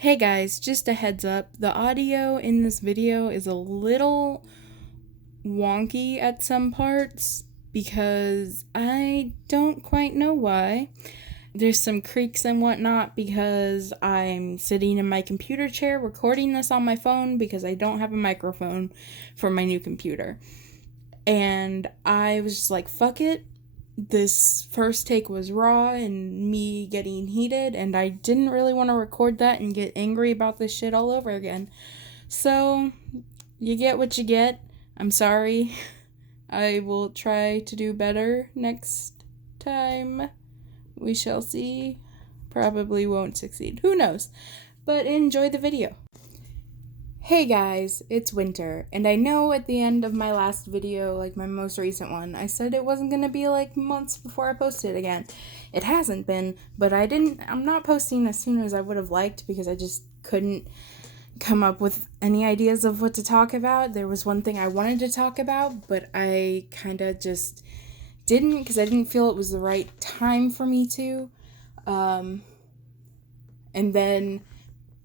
Hey guys, just a heads up, the audio in this video is a little wonky at some parts because I don't quite know why. There's some creaks and whatnot because I'm sitting in my computer chair recording this on my phone because I don't have a microphone for my new computer. And I was just like, fuck it. This first take was raw and me getting heated, and I didn't really want to record that and get angry about this shit all over again. So, you get what you get. I'm sorry. I will try to do better next time. We shall see. Probably won't succeed. Who knows? But enjoy the video. Hey guys, it's winter, and I know at the end of my last video, like my most recent one, I said it wasn't gonna be like months before I posted again. It hasn't been, but I'm not posting as soon as I would have liked because I just couldn't come up with any ideas of what to talk about. There was one thing I wanted to talk about, but I kind of just didn't because I didn't feel it was the right time for me to. And then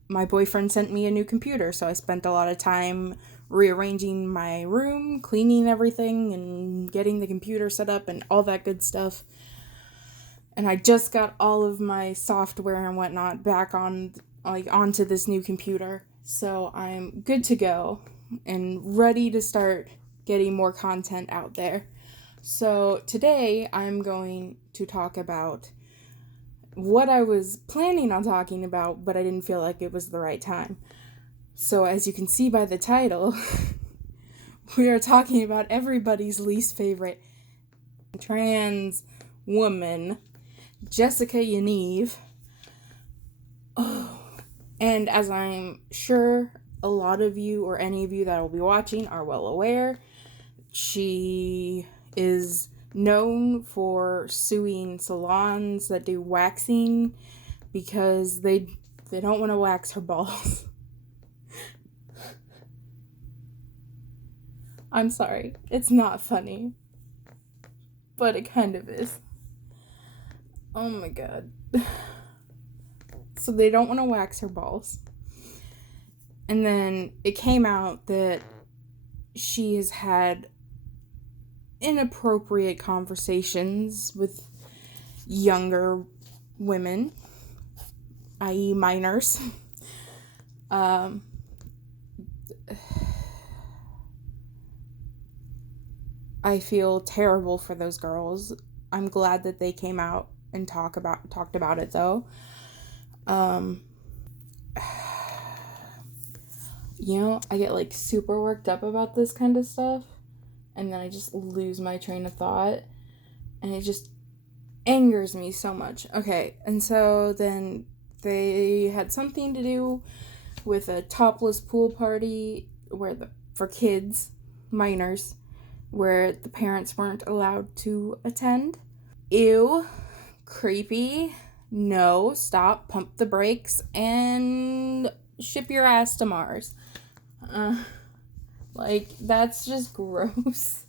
my boyfriend sent me a new computer, so I spent a lot of time rearranging my room, cleaning everything, and getting the computer set up and all that good stuff. And I just got all of my software and whatnot back onto this new computer, so I'm good to go and ready to start getting more content out there. So today I'm going to talk about what I was planning on talking about, but I didn't feel like it was the right time. So as you can see by the title, we are talking about everybody's least favorite trans woman, Jessica Yaniv. Oh. And as I'm sure a lot of you or any of you that will be watching are well aware, she is known for suing salons that do waxing because they don't want to wax her balls. I'm sorry, it's not funny, but it kind of is. Oh my god. So they don't want to wax her balls. And then it came out that she has had inappropriate conversations with younger women, i.e. minors. I feel terrible for those girls. I'm glad that they came out and talked about it though. I get like super worked up about this kind of stuff, and then I just lose my train of thought, and it just angers me so much. Okay, and so then they had something to do with a topless pool party for kids, minors, where the parents weren't allowed to attend. Ew, creepy. No, stop, pump the brakes, and ship your ass to Mars. That's just gross.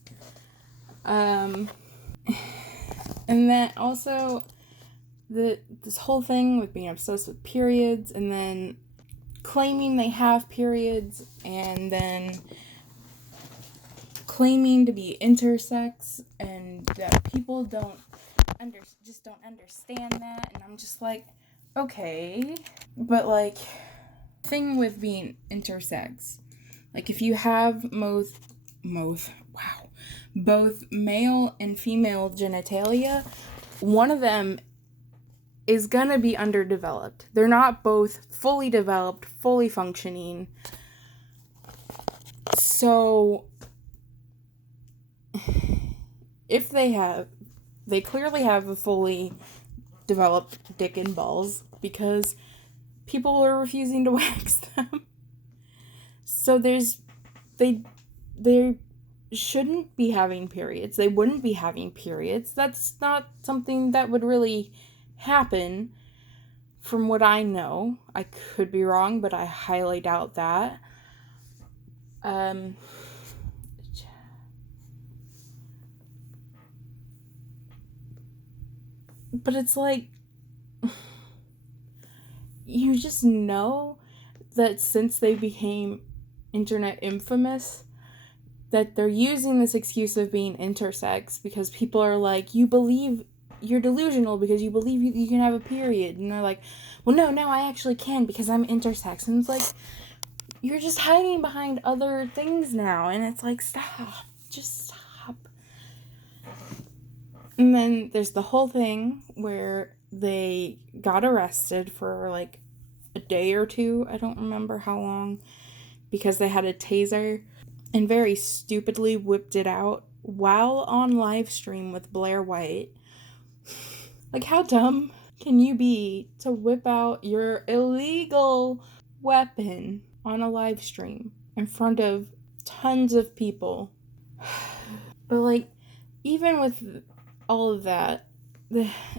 And then also this whole thing with being obsessed with periods and then claiming they have periods and then claiming to be intersex and that people don't understand that, and I'm just like, okay, but like, thing with being intersex, like if you have both male and female genitalia, one of them is gonna be underdeveloped. They're not both fully developed, fully functioning. So if they clearly have a fully developed dick and balls because people are refusing to wax them. So they shouldn't be having periods. They wouldn't be having periods. That's not something that would really happen from what I know. I could be wrong, but I highly doubt that. But it's like, you just know that since they became internet infamous, that they're using this excuse of being intersex because people are like, you believe you're delusional because you believe you can have a period. And they're like, well, no, now I actually can because I'm intersex. And it's like, you're just hiding behind other things now. And it's like, stop. Just stop. And then there's the whole thing where they got arrested for like a day or two. I don't remember how long. Because they had a taser and very stupidly whipped it out while on live stream with Blaire White. Like, how dumb can you be to whip out your illegal weapon on a live stream in front of tons of people? But, like, even with all of that,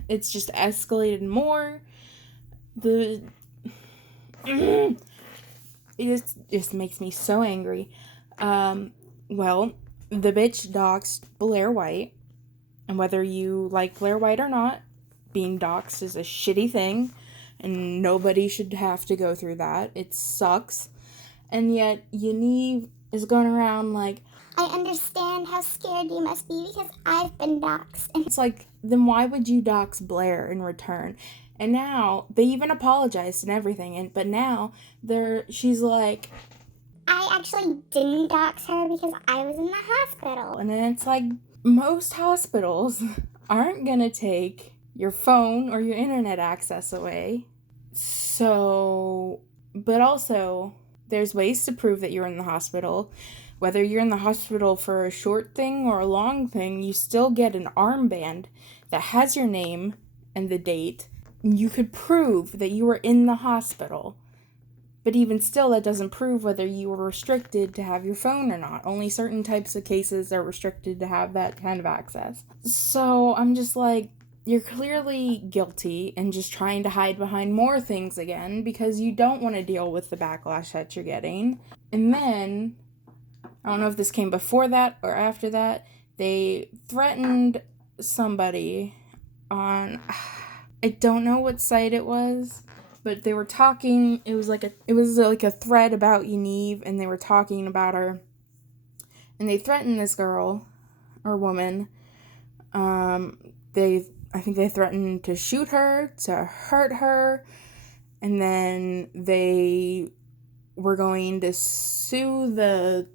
it's just escalated more. It just makes me so angry. Well, the bitch doxed Blaire White, and whether you like Blaire White or not, being doxed is a shitty thing, and nobody should have to go through that. It sucks. And yet, Yaniv is going around like, I understand how scared you must be because I've been doxed. And it's like, then why would you dox Blaire in return? And now, they even apologized and everything, but now, she's like, I actually didn't dox her because I was in the hospital. And then it's like, most hospitals aren't gonna take your phone or your internet access away. So, but also, there's ways to prove that you're in the hospital. Whether you're in the hospital for a short thing or a long thing, you still get an armband that has your name and the date. You could prove that you were in the hospital. But even still, that doesn't prove whether you were restricted to have your phone or not. Only certain types of cases are restricted to have that kind of access. So I'm just like, you're clearly guilty and just trying to hide behind more things again because you don't want to deal with the backlash that you're getting. And then, I don't know if this came before that or after that, they threatened somebody on, I don't know what site it was, but they were talking, it was like a thread about Yaniv, and they were talking about her, and they threatened this girl, or woman. I think they threatened to shoot her, to hurt her, and then they were going to sue the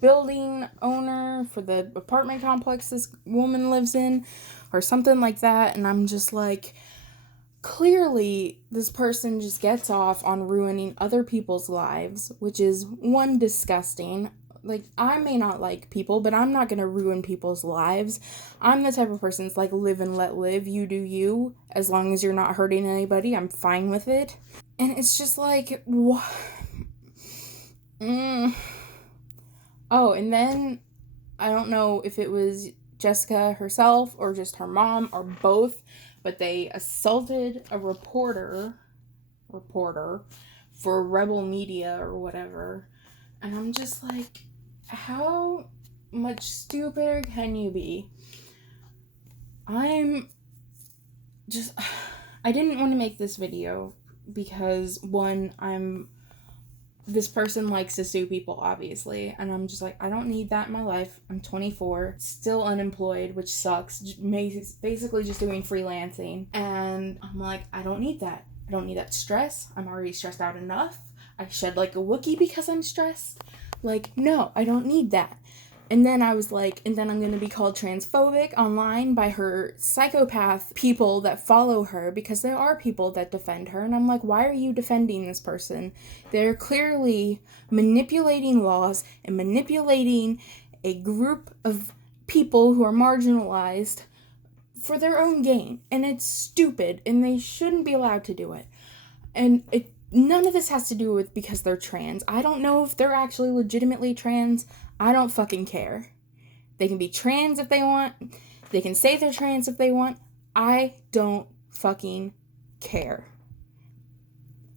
building owner for the apartment complex this woman lives in, or something like that. And I'm just like, clearly this person just gets off on ruining other people's lives, which is, one, disgusting. Like, I may not like people, but I'm not gonna ruin people's lives. I'm the type of person that's like, live and let live. You do you. As long as you're not hurting anybody, I'm fine with it. And it's just like, what? Oh, and then, I don't know if it was Jessica herself or just her mom or both, but they assaulted a reporter for Rebel Media or whatever. And I'm just like, how much stupider can you be? I didn't want to make this video because, one, this person likes to sue people, obviously, and I'm just like, I don't need that in my life. I'm 24, still unemployed, which sucks, basically just doing freelancing, and I'm like, I don't need that. I don't need that stress. I'm already stressed out enough. I shed like a Wookiee because I'm stressed. Like, no, I don't need that. And then I was like, and then I'm going to be called transphobic online by her psychopath people that follow her, because there are people that defend her. And I'm like, why are you defending this person? They're clearly manipulating laws and manipulating a group of people who are marginalized for their own gain. And it's stupid, and they shouldn't be allowed to do it. And none of this has to do with because they're trans. I don't know if they're actually legitimately trans. I don't fucking care. They can be trans if they want. They can say they're trans if they want. I don't fucking care.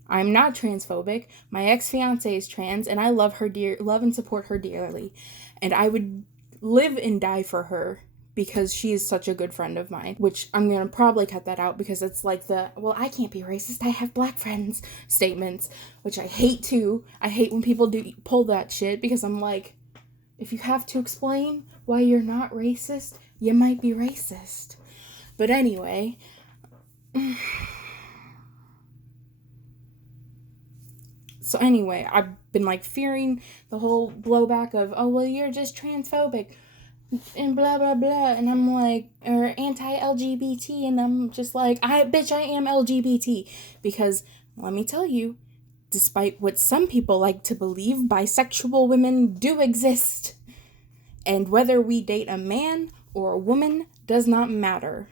I'm not transphobic. My ex-fiance is trans, and I love and support her dearly. And I would live and die for her because she is such a good friend of mine, which I'm gonna probably cut that out because it's like the, well, I can't be racist, I have black friends statements, which I hate too. I hate when people do pull that shit because I'm like, if you have to explain why you're not racist, you might be racist. But anyway, so anyway, I've been like fearing the whole blowback of, oh, well, you're just transphobic and blah, blah, blah. And I'm like, or anti-LGBT. And I'm just like, I am LGBT. Because let me tell you, despite what some people like to believe, bisexual women do exist. And whether we date a man or a woman does not matter.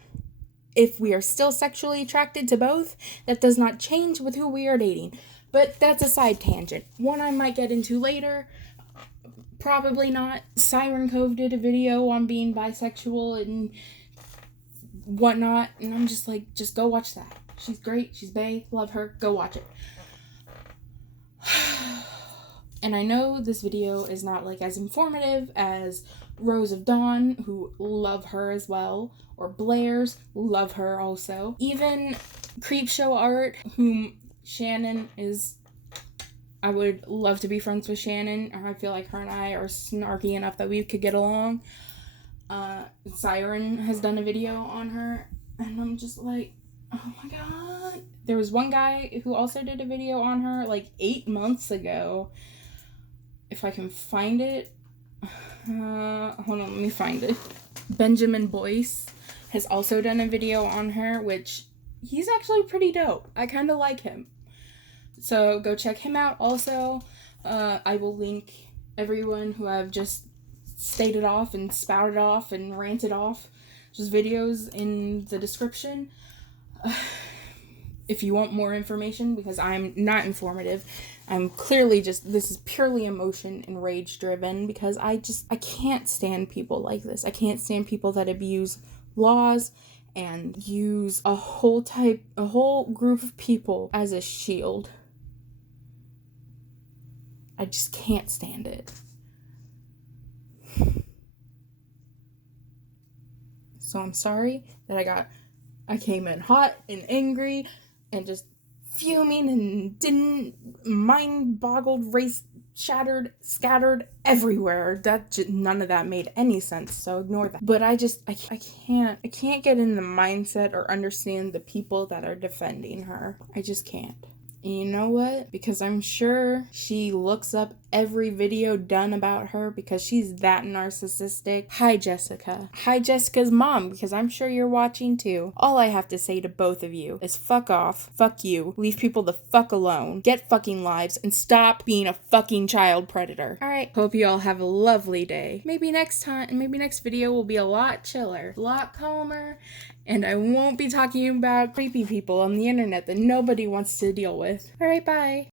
If we are still sexually attracted to both, that does not change with who we are dating. But that's a side tangent. One I might get into later. Probably not. Syren Cove did a video on being bisexual and whatnot. And I'm just like, just go watch that. She's great. She's bae. Love her. Go watch it. And I know this video is not like as informative as Rose of Dawn, who love her as well, or Blaire's, love her also. Even Creepshow Art, whom Shannon is, I would love to be friends with Shannon. I feel like her and I are snarky enough that we could get along. Syren has done a video on her, and I'm just like, oh my god. There was one guy who also did a video on her like 8 months ago. If I can find it. Hold on, let me find it. Benjamin Boyce has also done a video on her, which he's actually pretty dope. I kind of like him. So go check him out also. I will link everyone who I've just stated off and spouted off and ranted off, just videos in the description. If you want more information, because I'm not informative. I'm clearly just, this is purely emotion and rage driven because I can't stand people like this. I can't stand people that abuse laws and use a whole group of people as a shield. I just can't stand it. So I'm sorry that I came in hot and angry and just fuming and mind-boggled, shattered, scattered everywhere. None of that made any sense, so ignore that. But I can't get in the mindset or understand the people that are defending her. I just can't. And you know what? Because I'm sure she looks up every video done about her because she's that narcissistic. Hi, Jessica. Hi, Jessica's mom, because I'm sure you're watching too. All I have to say to both of you is fuck off, fuck you, leave people the fuck alone, get fucking lives, and stop being a fucking child predator. Alright, hope you all have a lovely day. Maybe next video will be a lot chiller, a lot calmer, and I won't be talking about creepy people on the internet that nobody wants to deal with. Alright, bye.